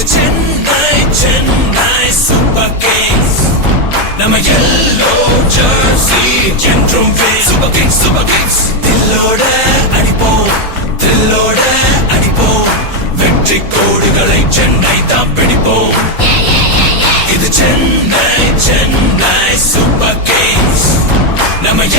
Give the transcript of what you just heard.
இது Chennai Chennai super Kings நம்ம yellow Jersey என்றும் சூப்பர் கிங்ஸ் தில்லோட அடிப்போம் தில்லோட அடிப்போம் வெற்றி கோடுகளை சென்னை தான் பிடிப்போம் இது சென்னை சென்னை சூப்பர் கிங்ஸ் நம்ம